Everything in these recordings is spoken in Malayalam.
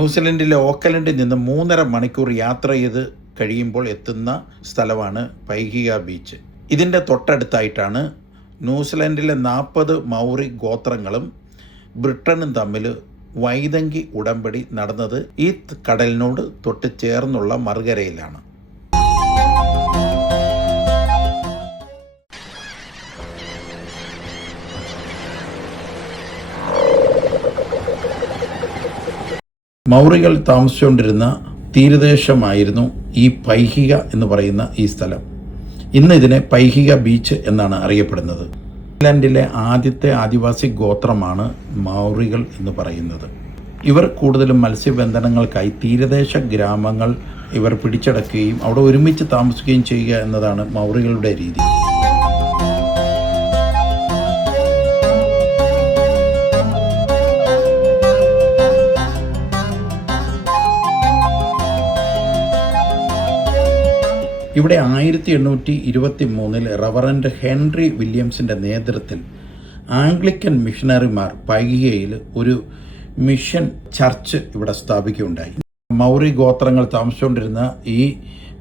ന്യൂസിലൻഡിലെ ഓക്കലൻഡിൽ നിന്ന് 3.5 മണിക്കൂർ യാത്ര ചെയ്ത് കഴിയുമ്പോൾ എത്തുന്ന സ്ഥലമാണ് പൈഹിയ ബീച്ച്. ഇതിൻ്റെ തൊട്ടടുത്തായിട്ടാണ് ന്യൂസിലൻഡിലെ 40 മൗറി ഗോത്രങ്ങളും ബ്രിട്ടനും തമ്മിൽ വൈതങ്കി ഉടമ്പടി നടന്നത്. ഈ കടലിനോട് തൊട്ട് ചേർന്നുള്ള മറുകരയിലാണ്. മൗറികൾ താമസിച്ചുകൊണ്ടിരുന്ന തീരദേശമായിരുന്നു ഈ പൈഹിക എന്ന് പറയുന്ന ഈ സ്ഥലം. ഇന്ന് ഇതിനെ പൈഹിക ബീച്ച് എന്നാണ് അറിയപ്പെടുന്നത്. ന്യൂസിലാൻഡിലെ ആദ്യത്തെ ആദിവാസി ഗോത്രമാണ് മൗറികൾ എന്ന് പറയുന്നത്. ഇവർ കൂടുതലും മത്സ്യബന്ധനങ്ങൾക്കായി തീരദേശ ഗ്രാമങ്ങൾ ഇവർ പിടിച്ചടക്കുകയും അവിടെ ഒരുമിച്ച് താമസിക്കുകയും ചെയ്യുക എന്നതാണ് മൗറികളുടെ രീതി. ഇവിടെ 1823 റവറൻഡ് ഹെൻറി വില്യംസിൻ്റെ നേതൃത്വത്തിൽ ആംഗ്ലിക്കൻ മിഷണറിമാർ പൈഹിയയിൽ ഒരു മിഷൻ ചർച്ച് ഇവിടെ സ്ഥാപിക്കുകയുണ്ടായി. മൗറി ഗോത്രങ്ങൾ താമസിച്ചുകൊണ്ടിരുന്ന ഈ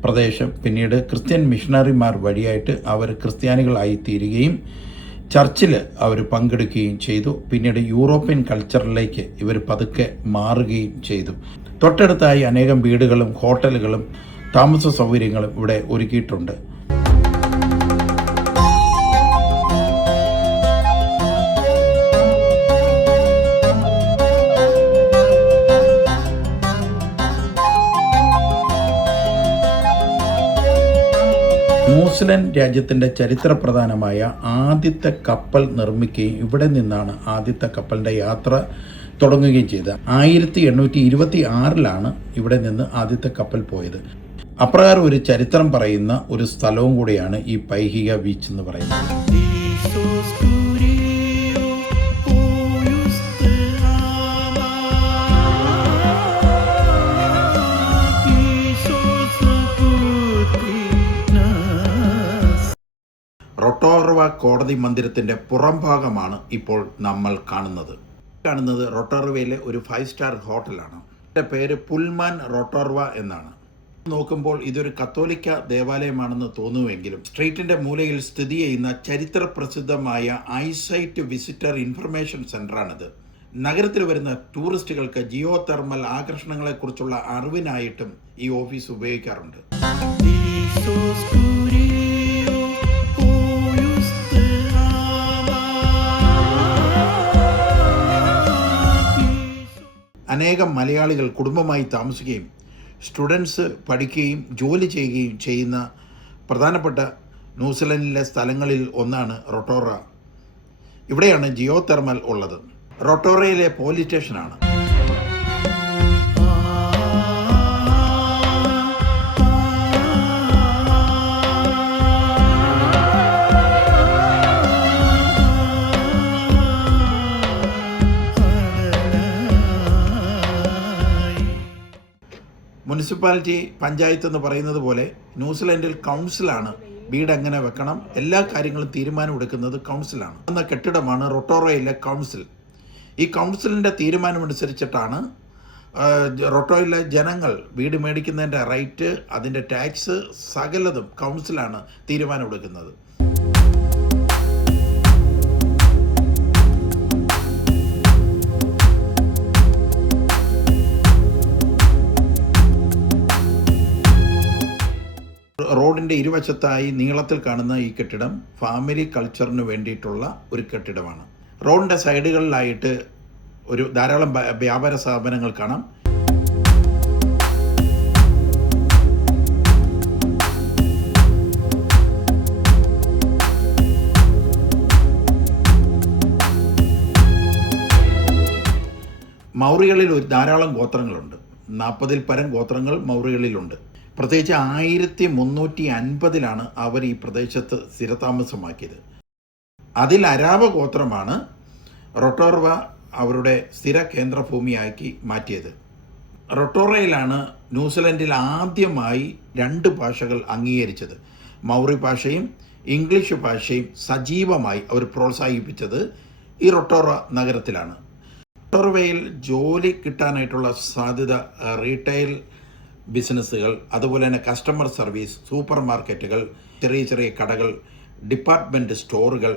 പ്രദേശം പിന്നീട് ക്രിസ്ത്യൻ മിഷണറിമാർ വഴിയായിട്ട് അവർ ക്രിസ്ത്യാനികളായി തീരുകയും ചർച്ചിൽ അവർ പങ്കെടുക്കുകയും ചെയ്തു. പിന്നീട് യൂറോപ്യൻ കൾച്ചറിലേക്ക് ഇവർ പതുക്കെ മാറുകയും ചെയ്തു. തൊട്ടടുത്തായി അനേകം വീടുകളും ഹോട്ടലുകളും താമസ സൗകര്യങ്ങളും ഇവിടെ ഒരുക്കിയിട്ടുണ്ട്. ന്യൂസിലൻഡ് രാജ്യത്തിൻ്റെ ചരിത്രപ്രധാനമായ ആദ്യത്തെ കപ്പൽ നിർമ്മിക്കുകയും ഇവിടെ നിന്നാണ് ആദ്യത്തെ കപ്പലിൻ്റെ യാത്ര തുടങ്ങുകയും ചെയ്തത്. 1826 ഇവിടെ നിന്ന് ആദ്യത്തെ കപ്പൽ പോയത്. അപ്രകാരം ഒരു ചരിത്രം പറയുന്ന ഒരു സ്ഥലവും കൂടിയാണ് ഈ പൈഹിക ബീച്ച് എന്ന് പറയുന്നത്. റൊട്ടോർവ കോടതി മന്ദിരത്തിൻ്റെ പുറം ഭാഗമാണ് ഇപ്പോൾ നമ്മൾ കാണുന്നത്. റൊട്ടോർവയിലെ ഒരു 5 സ്റ്റാർ ഹോട്ടലാണ്. ഇതിൻ്റെ പേര് പുൽമാൻ റൊട്ടോർവ എന്നാണ്. നോക്കുമ്പോൾ ഇതൊരു കത്തോലിക്ക ദേവാലയമാണെന്ന് തോന്നുമെങ്കിലും സ്ട്രീറ്റിൻ്റെ മൂലയിൽ സ്ഥിതി ചെയ്യുന്ന ചരിത്ര പ്രസിദ്ധമായ ഐസൈറ്റ് വിസിറ്റർ ഇൻഫർമേഷൻ സെൻ്ററാണിത്. നഗരത്തിൽ വരുന്ന ടൂറിസ്റ്റുകൾക്ക് ജിയോ തെർമൽ ആകർഷണങ്ങളെക്കുറിച്ചുള്ള അറിവിനായിട്ടും ഈ ഓഫീസ് ഉപയോഗിക്കാറുണ്ട്. അനേകം മലയാളികൾ കുടുംബമായി താമസിക്കുകയും സ്റ്റുഡൻസ് പഠിക്കുകയും ജോലി ചെയ്യുകയും ചെയ്യുന്ന പ്രധാനപ്പെട്ട ന്യൂസിലൻഡിലെ സ്ഥലങ്ങളിൽ ഒന്നാണ് റൊട്ടോറ. ഇവിടെയാണ് ജിയോ തെർമൽ ഉള്ളത്. റൊട്ടോറയിലെ പോലീസ് സ്റ്റേഷനാണ്. മുനിസിപ്പാലിറ്റി പഞ്ചായത്ത് എന്ന് പറയുന്നത് പോലെ ന്യൂസിലൻഡിൽ കൗൺസിലാണ് വീട് എങ്ങനെ വെക്കണം, എല്ലാ കാര്യങ്ങളും തീരുമാനമെടുക്കുന്നത് കൗൺസിലാണ്. എന്ന കെട്ടിടമാണ് റൊട്ടോറയിലെ കൗൺസിൽ. ഈ കൗൺസിലിൻ്റെ തീരുമാനമനുസരിച്ചിട്ടാണ് റൊട്ടോയിലെ ജനങ്ങൾ വീട് മേടിക്കുന്നതിൻ്റെ റേറ്റ്, അതിൻ്റെ ടാക്സ്, സകലതും കൗൺസിലാണ് തീരുമാനമെടുക്കുന്നത്. റോഡിൻ്റെ ഇരുവശത്തായി നീളത്തിൽ കാണുന്ന ഈ കെട്ടിടം ഫാമിലി കൾച്ചറിന് വേണ്ടിയിട്ടുള്ള ഒരു കെട്ടിടമാണ്. റോഡിൻ്റെ സൈഡുകളിലായിട്ട് ധാരാളം വ്യാപാര സ്ഥാപനങ്ങൾ കാണാം. മൗറികളിൽ ധാരാളം ഗോത്രങ്ങളുണ്ട്. 40-ൽ പരം ഗോത്രങ്ങൾ മൗറികളിലുണ്ട്. പ്രത്യേകിച്ച് 1350 അവർ ഈ പ്രദേശത്ത് സ്ഥിരതാമസമാക്കിയത്. അതിൽ അരാവ ഗോത്രമാണ് റൊട്ടോർവ അവരുടെ സ്ഥിര കേന്ദ്രഭൂമിയാക്കി മാറ്റിയത്. റൊട്ടോറയിലാണ് ന്യൂസിലൻഡിൽ ആദ്യമായി 2 ഭാഷകൾ അംഗീകരിച്ചത്. മൗറി ഭാഷയും ഇംഗ്ലീഷ് ഭാഷയും സജീവമായി അവർ പ്രോത്സാഹിപ്പിച്ചത് ഈ റൊട്ടോറ നഗരത്തിലാണ്. റോട്ടർവേയിൽ ജോലി കിട്ടാനായിട്ടുള്ള സാധ്യത റീറ്റെയിൽ ബിസിനസ്സുകൾ, അതുപോലെ തന്നെ കസ്റ്റമർ സർവീസ്, സൂപ്പർ മാർക്കറ്റുകൾ, ചെറിയ ചെറിയ കടകൾ, ഡിപ്പാർട്ട്മെൻറ്റ് സ്റ്റോറുകൾ,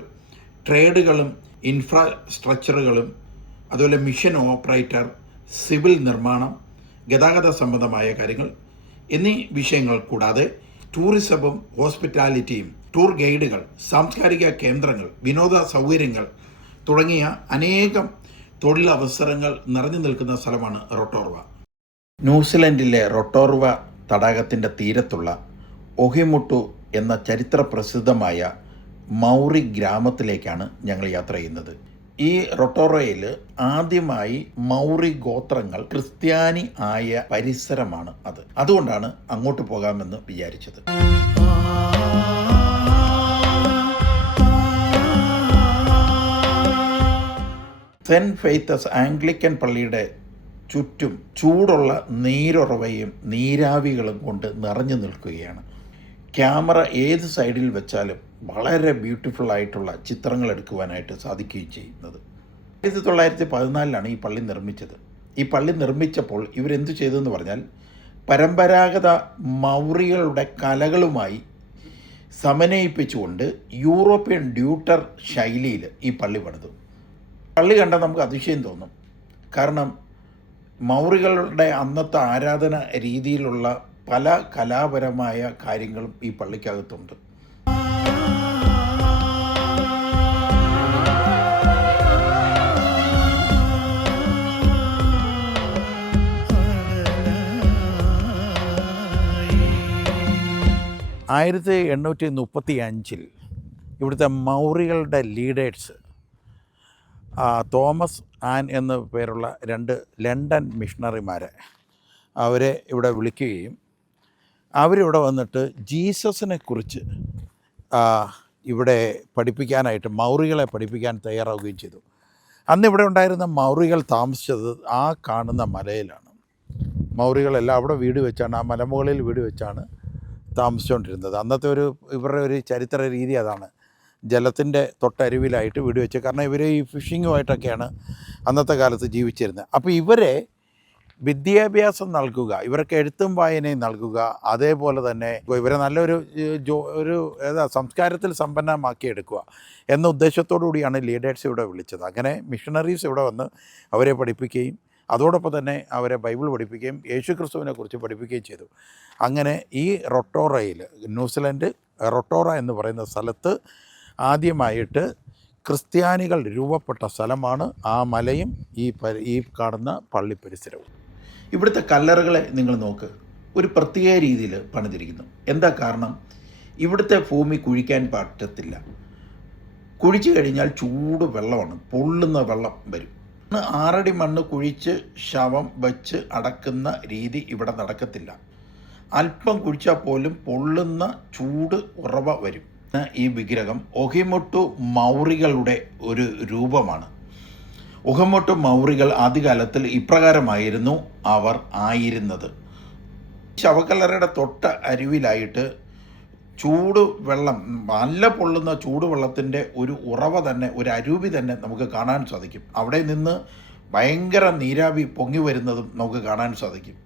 ട്രേഡുകളും ഇൻഫ്രാസ്ട്രക്ചറുകളും, അതുപോലെ മിഷൻ ഓപ്പറേറ്റർ, സിവിൽ നിർമ്മാണം, ഗതാഗത സംബന്ധമായ കാര്യങ്ങൾ എന്നീ വിഷയങ്ങൾ കൂടാതെ ടൂറിസവും ഹോസ്പിറ്റാലിറ്റിയും, ടൂർ ഗൈഡുകൾ, സാംസ്കാരിക കേന്ദ്രങ്ങൾ, വിനോദ സൗകര്യങ്ങൾ തുടങ്ങിയ അനേകം തൊഴിലവസരങ്ങൾ നിറഞ്ഞു നിൽക്കുന്ന സ്ഥലമാണ് റൊട്ടോർവ. ന്യൂസിലൻഡിലെ റൊട്ടോർവ തടാകത്തിൻ്റെ തീരത്തുള്ള ഒഹിമുട്ടു എന്ന ചരിത്ര പ്രസിദ്ധമായ മൗറി ഗ്രാമത്തിലേക്കാണ് ഞങ്ങൾ യാത്ര ചെയ്യുന്നത്. ഈ റൊട്ടോറയിൽ ആദ്യമായി മൗറി ഗോത്രങ്ങൾ ക്രിസ്ത്യാനി ആയ പരിസരമാണ് അത്. അതുകൊണ്ടാണ് അങ്ങോട്ട് പോകാമെന്ന് വിചാരിച്ചത്. സെൻറ്റ് ഫെയ്ത്തസ് ആംഗ്ലിക്കൻ പള്ളിയുടെ ചുറ്റും ചൂടുള്ള നീരുറവയും നീരാവികളും കൊണ്ട് നിറഞ്ഞു നിൽക്കുകയാണ്. ക്യാമറ ഏത് സൈഡിൽ വെച്ചാലും വളരെ ബ്യൂട്ടിഫുൾ ആയിട്ടുള്ള ചിത്രങ്ങൾ എടുക്കുവാനായിട്ട് സാധിക്കുകയും ചെയ്യുന്നത്. 1914 ഈ പള്ളി നിർമ്മിച്ചത്. ഈ പള്ളി നിർമ്മിച്ചപ്പോൾ ഇവരെന്തു ചെയ്തതെന്ന് പറഞ്ഞാൽ പരമ്പരാഗത മൗറികളുടെ കലകളുമായി സമന്വയിപ്പിച്ചുകൊണ്ട് യൂറോപ്യൻ ഡ്യൂട്ടർ ശൈലിയിൽ ഈ പള്ളി പണിതു. പള്ളി കണ്ടാൽ നമുക്ക് അതിശയം തോന്നും. കാരണം മൗറികളുടെ അന്നത്തെ ആരാധന രീതിയിലുള്ള പല കലാപരമായ കാര്യങ്ങളും ഈ പള്ളിക്കകത്തുണ്ട്. ആയിരത്തി 1835 ഇവിടുത്തെ മൗറികളുടെ ലീഡേഴ്സ് തോമസ് ആൻ എന്ന പേരുള്ള 2 ലണ്ടൻ മിഷണറിമാരെ അവരെ ഇവിടെ വിളിക്കുകയും അവരിവിടെ വന്നിട്ട് ജീസസിനെ കുറിച്ച് ഇവിടെ പഠിപ്പിക്കാനായിട്ട് മൗറികളെ പഠിപ്പിക്കാൻ തയ്യാറാവുകയും ചെയ്തു. അന്ന് ഇവിടെ ഉണ്ടായിരുന്ന മൗറികൾ താമസിച്ചത് ആ കാണുന്ന മലയിലാണ്. മൗറികളെല്ലാം അവിടെ വീട് വെച്ചാണ്, ആ മലമുകളിൽ വീട് വെച്ചാണ് താമസിച്ചുകൊണ്ടിരുന്നത്. അന്നത്തെ ഇവരുടെ ഒരു ചരിത്ര രീതി അതാണ്. ജലത്തിൻ്റെ തൊട്ടരുവിലായിട്ട് വീട് വെച്ച്, കാരണം ഇവർ ഈ ഫിഷിങ്ങുമായിട്ടൊക്കെയാണ് അന്നത്തെ കാലത്ത് ജീവിച്ചിരുന്നത്. അപ്പോൾ ഇവരെ വിദ്യാഭ്യാസം നൽകുക, ഇവർക്ക് എഴുത്തും വായനയും നൽകുക, അതേപോലെ തന്നെ ഇവരെ നല്ലൊരു സംസ്കാരത്തിൽ സമ്പന്നമാക്കിയെടുക്കുക എന്ന ഉദ്ദേശത്തോടു കൂടിയാണ് ലീഡേഴ്സ് ഇവിടെ വിളിച്ചത്. അങ്ങനെ മിഷണറീസ് ഇവിടെ വന്ന് അവരെ പഠിപ്പിക്കുകയും അതോടൊപ്പം തന്നെ അവരെ ബൈബിൾ പഠിപ്പിക്കുകയും യേശു ക്രിസ്തുവിനെ കുറിച്ച് പഠിപ്പിക്കുകയും ചെയ്തു. അങ്ങനെ ഈ റൊട്ടോറയിൽ, ന്യൂസിലൻഡ് റൊട്ടോറ എന്ന് പറയുന്ന സ്ഥലത്ത് ആദ്യമായിട്ട് ക്രിസ്ത്യാനികൾ രൂപപ്പെട്ട സ്ഥലമാണ് ആ മലയും ഈ കാണുന്ന പള്ളി പരിസരവും. ഇവിടുത്തെ കല്ലറുകളെ നിങ്ങൾ നോക്ക്, ഒരു പ്രത്യേക രീതിയിൽ പണിതിരിക്കുന്നു. എന്താ കാരണം? ഇവിടുത്തെ ഭൂമി കുഴിക്കാൻ പറ്റത്തില്ല. കുഴിച്ചു കഴിഞ്ഞാൽ ചൂട് വെള്ളമാണ്, പൊള്ളുന്ന വെള്ളം വരും. 6 അടി മണ്ണ് കുഴിച്ച് ശവം വെച്ച് അടക്കുന്ന രീതി ഇവിടെ നടക്കത്തില്ല. അല്പം കുഴിച്ചാൽ പോലും പൊള്ളുന്ന ചൂട് ഉറവ വരും. ഈ വിഗ്രഹം ഒഹിമുട്ടു മൗറികളുടെ ഒരു രൂപമാണ്. ഒഹിമുട്ടു മൗറികൾ ആദ്യകാലത്തിൽ ഇപ്രകാരമായിരുന്നു അവർ ആയിരുന്നത്. ശവക്കല്ലറയുടെ തൊട്ട അരുവിലായിട്ട് ചൂടുവെള്ളം, നല്ല പൊള്ളുന്ന ചൂടുവെള്ളത്തിൻ്റെ ഒരു ഉറവ തന്നെ, ഒരു അരുവി തന്നെ നമുക്ക് കാണാൻ സാധിക്കും. അവിടെ നിന്ന് ഭയങ്കര നീരാവി പൊങ്ങി വരുന്നതും നമുക്ക് കാണാൻ സാധിക്കും.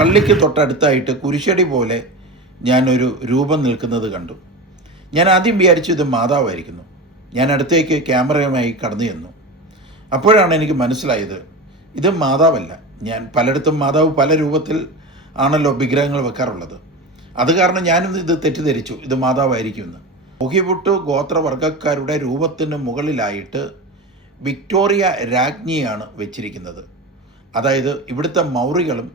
പള്ളിക്ക് തൊട്ടടുത്തായിട്ട് കുരിശടി പോലെ ഞാനൊരു രൂപം നിൽക്കുന്നത് കണ്ടു. ഞാൻ ആദ്യം വിചാരിച്ചു ഇത് മാതാവായിരിക്കുന്നു. ഞാൻ അടുത്തേക്ക് ക്യാമറയുമായി കടന്നു ചെന്നു. അപ്പോഴാണ് എനിക്ക് മനസ്സിലായത് ഇത് മാതാവല്ല. ഞാൻ പലയിടത്തും മാതാവ് പല രൂപത്തിൽ ആണല്ലോ വിഗ്രഹങ്ങൾ വെക്കാറുള്ളത്. അത് കാരണം ഞാനും ഇത് തെറ്റിദ്ധരിച്ചു, ഇത് മാതാവായിരിക്കുമെന്ന്. ഒഹിബുട്ടു ഗോത്രവർഗക്കാരുടെ രൂപത്തിന് മുകളിലായിട്ട് വിക്ടോറിയ രാജ്ഞിയാണ് വെച്ചിരിക്കുന്നത്. അതായത് ഇവിടുത്തെ മൗറികളും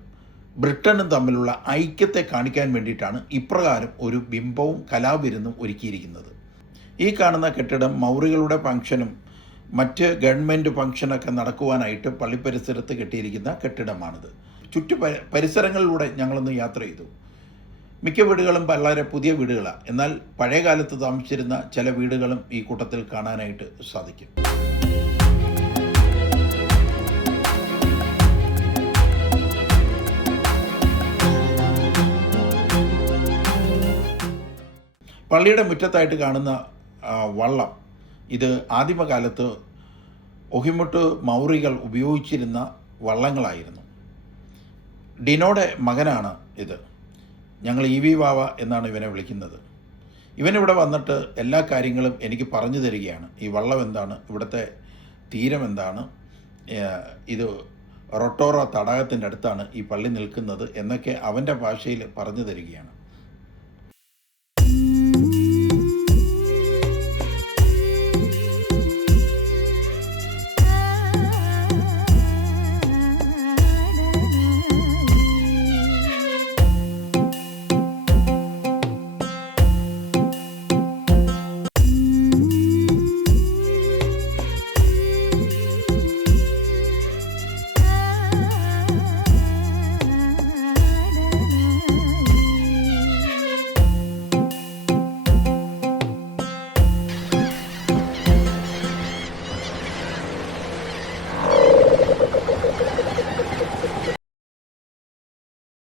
ബ്രിട്ടനും തമ്മിലുള്ള ഐക്യത്തെ കാണിക്കാൻ വേണ്ടിയിട്ടാണ് ഇപ്രകാരം ഒരു ബിംബവും കലാവിരുന്നും ഒരുക്കിയിരിക്കുന്നത്. ഈ കാണുന്ന കെട്ടിടം മൗറികളുടെ ഫംഗ്ഷനും മറ്റ് ഗവൺമെൻറ് ഫംഗ്ഷനൊക്കെ നടക്കുവാനായിട്ട് പള്ളിപ്പരിസരത്ത് കെട്ടിയിരിക്കുന്ന കെട്ടിടമാണിത്. പരിസരങ്ങളിലൂടെ ഞങ്ങളൊന്ന് യാത്ര ചെയ്തു. മിക്ക വീടുകളും വളരെ പുതിയ വീടുകളാണ്. എന്നാൽ പഴയ കാലത്ത് താമസിച്ചിരുന്ന ചില വീടുകളും ഈ കൂട്ടത്തിൽ കാണാനായിട്ട് സാധിക്കും. പള്ളിയുടെ മുറ്റത്തായിട്ട് കാണുന്ന വള്ളം, ഇത് ആദിമകാലത്ത് ഒഹിമുട്ട് മൗറികൾ ഉപയോഗിച്ചിരുന്ന വള്ളങ്ങളായിരുന്നു. ഡിനോയുടെ മകനാണ് ഇത്. ഞങ്ങൾ ഇ.വി. വാവ എന്നാണ് ഇവനെ വിളിക്കുന്നത്. ഇവനിവിടെ വന്നിട്ട് എല്ലാ കാര്യങ്ങളും എനിക്ക് പറഞ്ഞു തരികയാണ്. ഈ വള്ളം എന്താണ്, ഇവിടുത്തെ തീരം എന്താണ്, ഇത് റൊട്ടോറ തടാകത്തിൻ്റെ അടുത്താണ് ഈ പള്ളി നിൽക്കുന്നത് എന്നൊക്കെ അവൻ്റെ ഭാഷയിൽ പറഞ്ഞു തരികയാണ്.